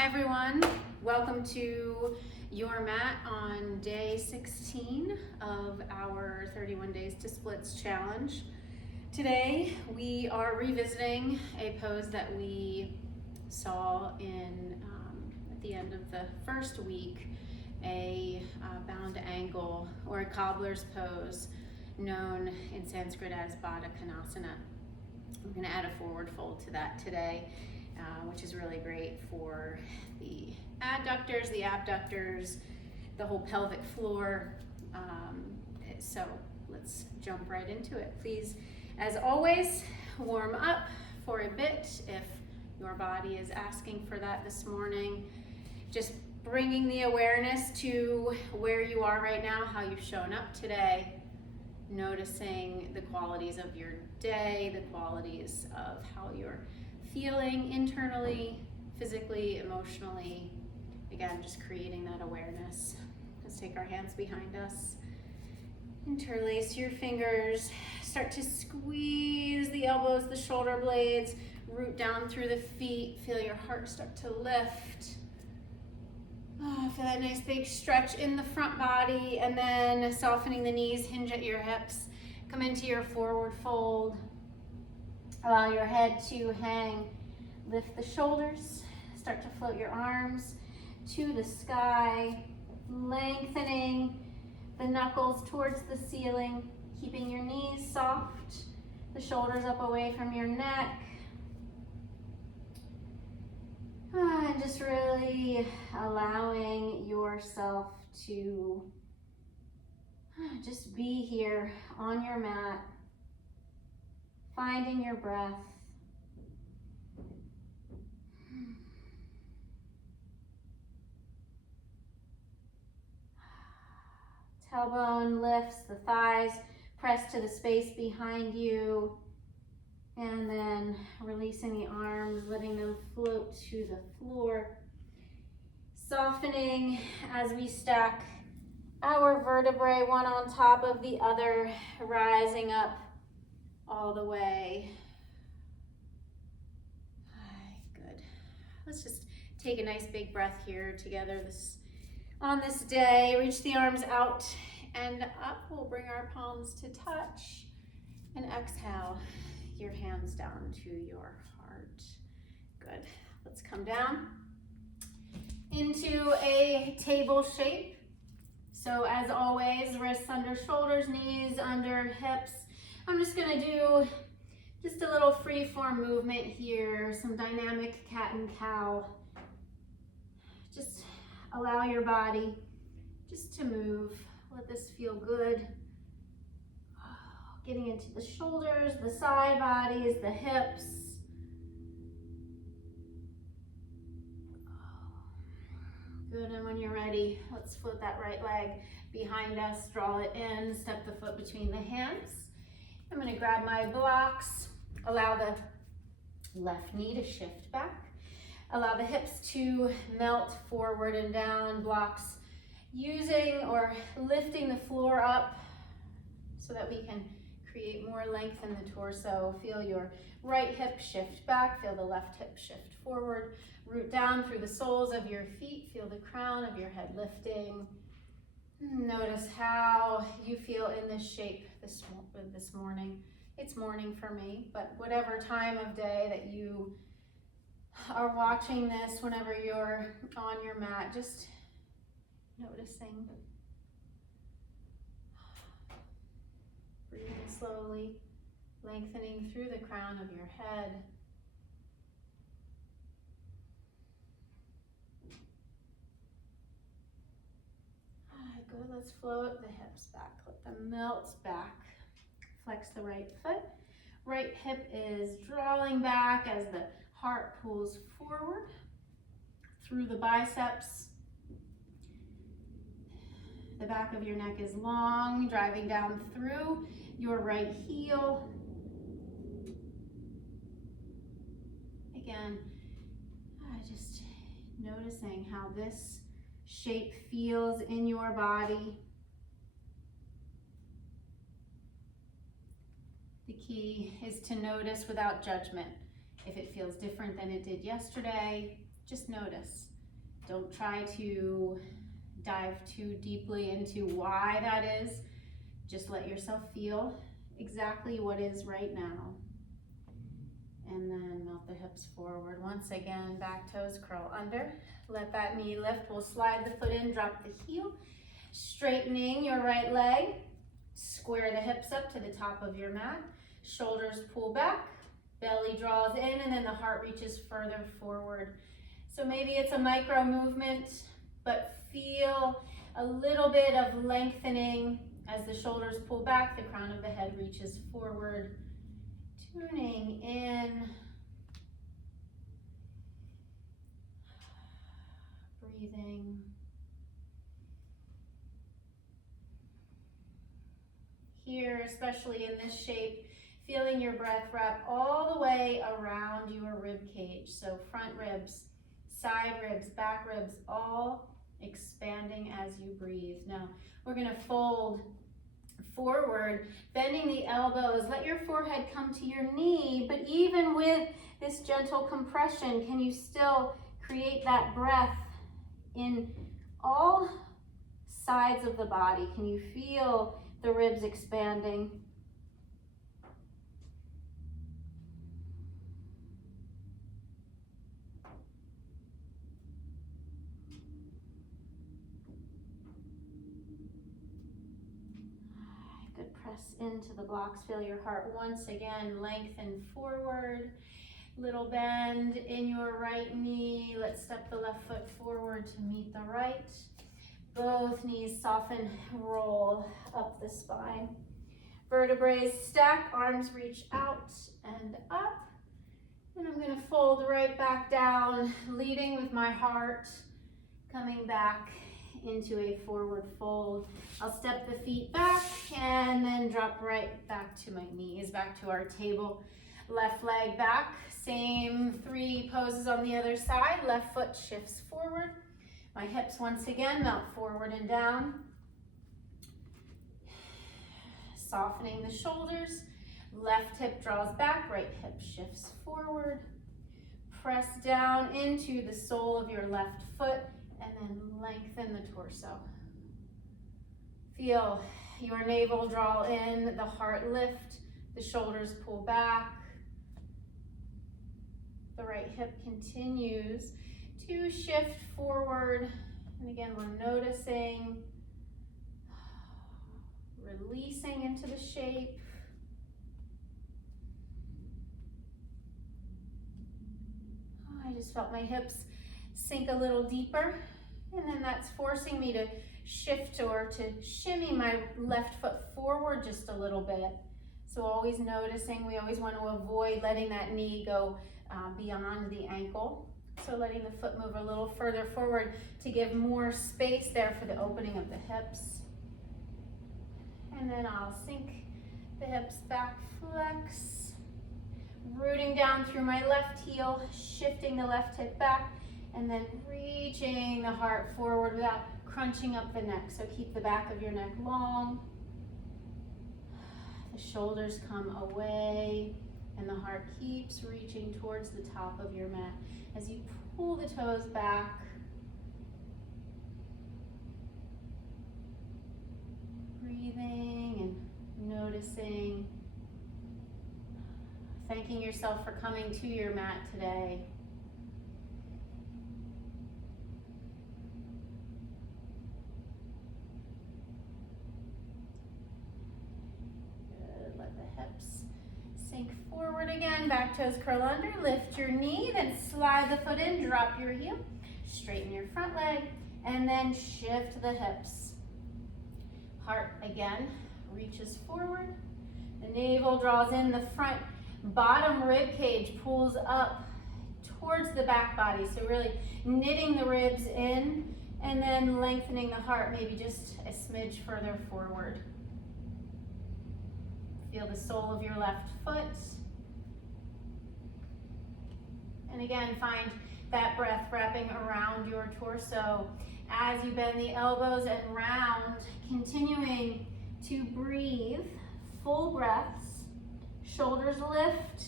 Hi everyone, welcome to your mat on day 16 of our 31 Days to Splits challenge. Today we are revisiting a pose that we saw at the end of the first week, a bound angle or a cobbler's pose known in Sanskrit as Baddha Konasana. We're going to add a forward fold to that today, which is really great for the adductors, the abductors, the whole pelvic floor. So let's jump right into it. Please, as always, warm up for a bit if your body is asking for that this morning. Just bringing the awareness to where you are right now, how you've shown up today. Noticing the qualities of your day, the qualities of how you're feeling internally, physically, emotionally. Again, just creating that awareness. Let's take our hands behind us. Interlace your fingers. Start to squeeze the elbows, the shoulder blades, root down through the feet. Feel your heart start to lift. Feel that nice big stretch in the front body, and then softening the knees, hinge at your hips. Come into your forward fold. Allow your head to hang. Lift the shoulders. Start to float your arms to the sky, lengthening the knuckles towards the ceiling, keeping your knees soft, the shoulders up away from your neck. And just really allowing yourself to just be here on your mat, finding your breath. Tailbone lifts, the thighs press to the space behind you. And then releasing the arms, letting them float to the floor. Softening as we stack our vertebrae one on top of the other, rising up all the way. Good. Let's just take a nice big breath here together on this day. Reach the arms out and up. We'll bring our palms to touch and exhale. Your hands down to your heart. Good. Let's come down into a table shape. So as always, wrists under shoulders, knees under hips. I'm just gonna do just a little free form movement here, some dynamic cat and cow. Just allow your body just to move. Let this feel good. Getting into the shoulders, the side bodies, the hips. Good, and when you're ready, let's float that right leg behind us, draw it in, step the foot between the hands. I'm gonna grab my blocks, allow the left knee to shift back, allow the hips to melt forward and down, blocks using or lifting the floor up so that we can create more length in the torso. Feel your right hip shift back, feel the left hip shift forward. Root down through the soles of your feet, feel the crown of your head lifting. Notice how you feel in this shape this morning. It's morning for me, but whatever time of day that you are watching this, whenever you're on your mat, just noticing. Breathing slowly, lengthening through the crown of your head. Good, let's float the hips back, let them melt back. Flex the right foot. Right hip is drawing back as the heart pulls forward through the biceps. The back of your neck is long, driving down through your right heel. Again, just noticing how this shape feels in your body. The key is to notice without judgment. If it feels different than it did yesterday, Just notice. Don't try to dive too deeply into why that is. Just let yourself feel exactly what is right now. And then melt the hips forward. Once again, back toes curl under. Let that knee lift. We'll slide the foot in, drop the heel. Straightening your right leg. Square the hips up to the top of your mat. Shoulders pull back. Belly draws in, and then the heart reaches further forward. So maybe it's a micro movement, but feel a little bit of lengthening as the shoulders pull back, the crown of the head reaches forward. Tuning in. Breathing. Here, especially in this shape, feeling your breath wrap all the way around your rib cage. So front ribs, side ribs, back ribs, all expanding as you breathe. Now, we're gonna fold forward, bending the elbows. Let your forehead come to your knee, but even with this gentle compression, can you still create that breath in all sides of the body? Can you feel the ribs expanding? Good, press into the blocks. Feel your heart once again lengthen forward. Little bend in your right knee. Let's step the left foot forward to meet the right. Both knees soften, roll up the spine. Vertebrae stack, arms reach out and up. And I'm gonna fold right back down, leading with my heart, coming back into a forward fold. I'll step the feet back and then drop right back to my knees, back to our table. Left leg back, same 3 poses on the other side. Left foot shifts forward. My hips once again melt forward and down. Softening the shoulders. Left hip draws back, right hip shifts forward. Press down into the sole of your left foot and then lengthen the torso. Feel your navel draw in, the heart lift, the shoulders pull back. The right hip continues to shift forward. And again, we're noticing, releasing into the shape. I just felt my hips sink a little deeper. And then that's forcing me to shift or to shimmy my left foot forward just a little bit. So always noticing, we always want to avoid letting that knee go beyond the ankle. So letting the foot move a little further forward to give more space there for the opening of the hips. And then I'll sink the hips back, flex. Rooting down through my left heel, shifting the left hip back, and then reaching the heart forward without crunching up the neck. So keep the back of your neck long. The shoulders come away, and the heart keeps reaching towards the top of your mat. As you pull the toes back, breathing and noticing, thanking yourself for coming to your mat today. Good, let the hips sink forward again, back toes curl under, lift your knee, then slide the foot in, drop your heel, straighten your front leg, and then shift the hips. Heart again reaches forward, the navel draws in, the front bottom rib cage pulls up towards the back body, so really knitting the ribs in and then lengthening the heart maybe just a smidge further forward. Feel the sole of your left foot. And again, find that breath wrapping around your torso as you bend the elbows and round, continuing to breathe, full breaths, shoulders lift.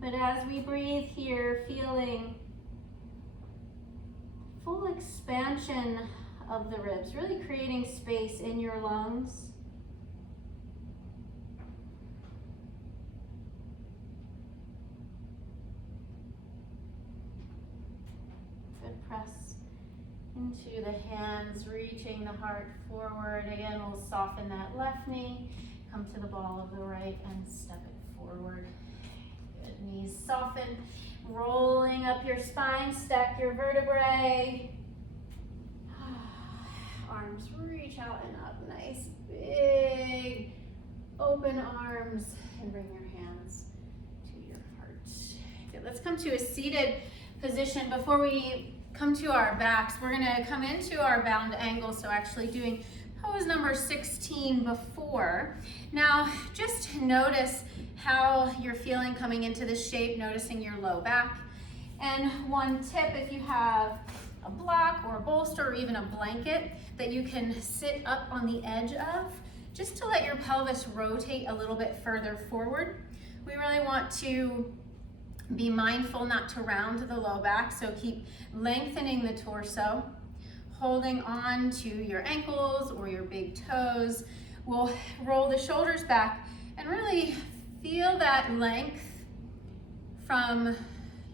But as we breathe here, feeling full expansion of the ribs, really creating space in your lungs. Good, press into the hands, reaching the heart forward. Again, we'll soften that left knee, come to the ball of the right and step it forward. Good, knees soften, rolling up your spine, stack your vertebrae. Arms reach out and up, nice big open arms, and bring your hands to your heart. Good, let's come to a seated position. Before we come to our backs, we're gonna come into our bound angle, so actually doing pose number 16 before. Now, just notice how you're feeling coming into this shape, noticing your low back. And one tip, if you have a block or a bolster or even a blanket that you can sit up on the edge of, just to let your pelvis rotate a little bit further forward. We really want to be mindful not to round the low back, so keep lengthening the torso, holding on to your ankles or your big toes. We'll roll the shoulders back and really feel that length from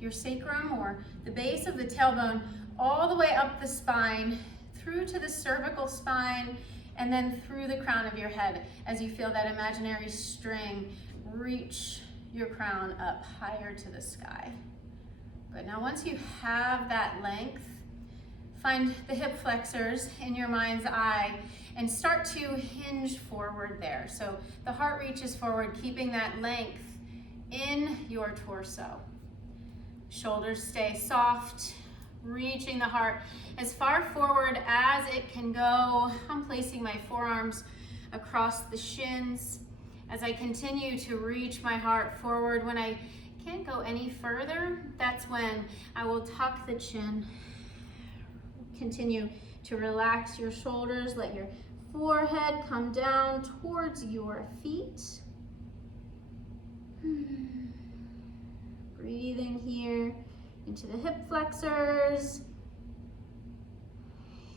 your sacrum or the base of the tailbone all the way up the spine, through to the cervical spine, and then through the crown of your head as you feel that imaginary string reach your crown up higher to the sky. Good, now once you have that length, find the hip flexors in your mind's eye and start to hinge forward there. So the heart reaches forward, keeping that length in your torso. Shoulders stay soft, reaching the heart as far forward as it can go. I'm placing my forearms across the shins as I continue to reach my heart forward. When I can't go any further, that's when I will tuck the chin. Continue to relax your shoulders, let your forehead come down towards your feet. Breathing here into the hip flexors,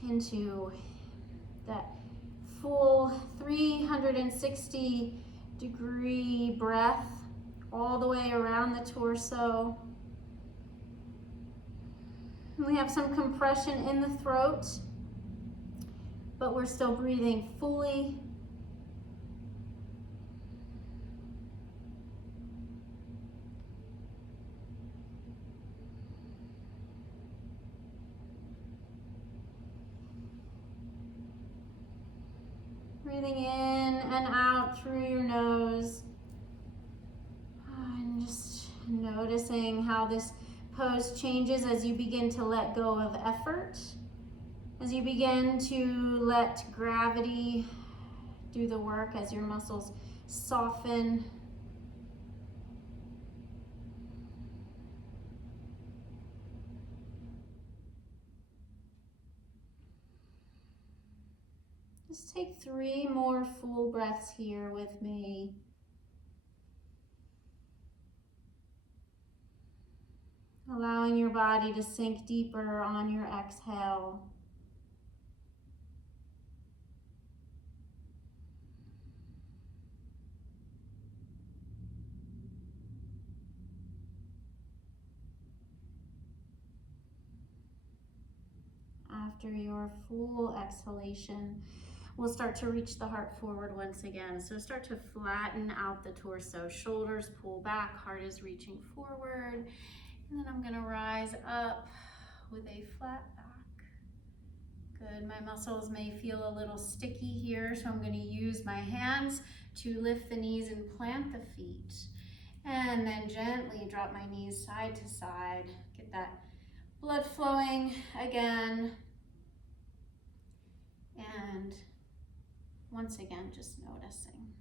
into that full 360-degree breath all the way around the torso. We have some compression in the throat, but we're still breathing fully. Breathing in and out through your nose. And just noticing how this pose changes as you begin to let go of effort, as you begin to let gravity do the work, as your muscles soften. Just take 3 more full breaths here with me. Allowing your body to sink deeper on your exhale. After your full exhalation, we'll start to reach the heart forward once again. So start to flatten out the torso. Shoulders pull back, heart is reaching forward. And then I'm gonna rise up with a flat back. Good, my muscles may feel a little sticky here, so I'm gonna use my hands to lift the knees and plant the feet. And then gently drop my knees side to side. Get that blood flowing again. And once again, just noticing.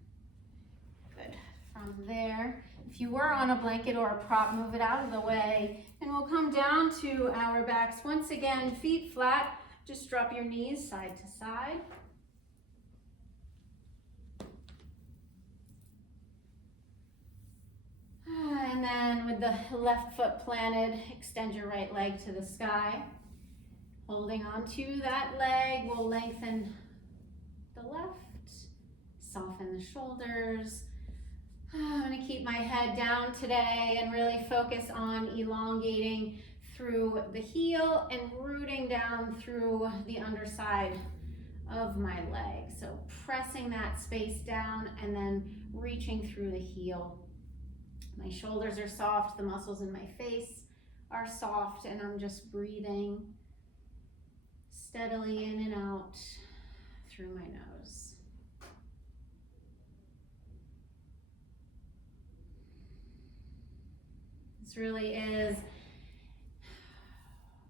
Good. From there, if you were on a blanket or a prop, move it out of the way. And we'll come down to our backs. Once again, feet flat. Just drop your knees side to side. And then with the left foot planted, extend your right leg to the sky. Holding on to that leg, we'll lengthen the left, soften the shoulders. I'm gonna keep my head down today and really focus on elongating through the heel and rooting down through the underside of my leg. So pressing that space down and then reaching through the heel. My shoulders are soft, the muscles in my face are soft, and I'm just breathing steadily in and out through my nose. This really is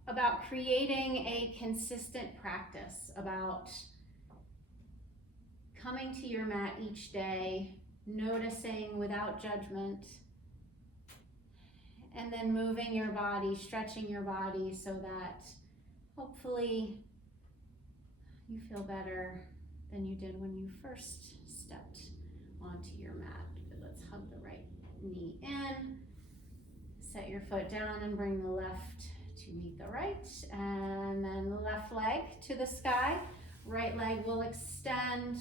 about creating a consistent practice, about coming to your mat each day, noticing without judgment, and then moving your body, stretching your body so that hopefully you feel better than you did when you first stepped onto your mat. Let's hug the right knee in, set your foot down and bring the left to meet the right, and then the left leg to the sky. Right leg will extend.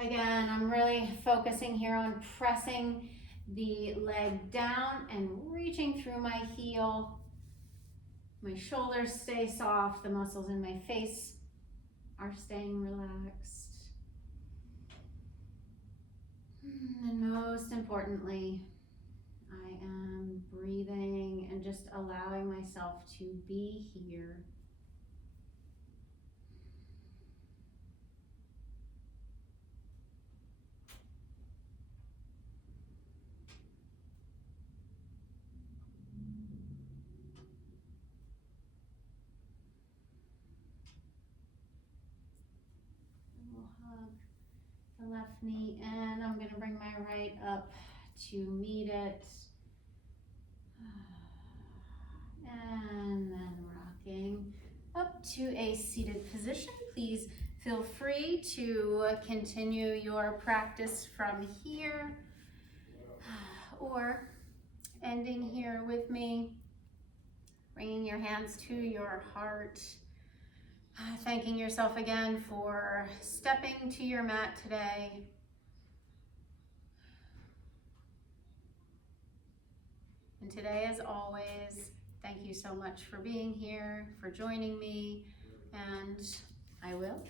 Again, I'm really focusing here on pressing the leg down and reaching through my heel. My shoulders stay soft, the muscles in my face are staying relaxed. And most importantly, I am breathing and just allowing myself to be here. We'll hug the left knee in. I'm going to bring my right up to meet it. And then rocking up to a seated position. Please feel free to continue your practice from here or ending here with me, bringing your hands to your heart, thanking yourself again for stepping to your mat today. And today, as always, thank you so much for being here, for joining me, and I will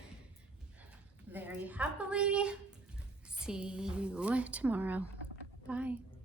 very happily see you tomorrow. Bye.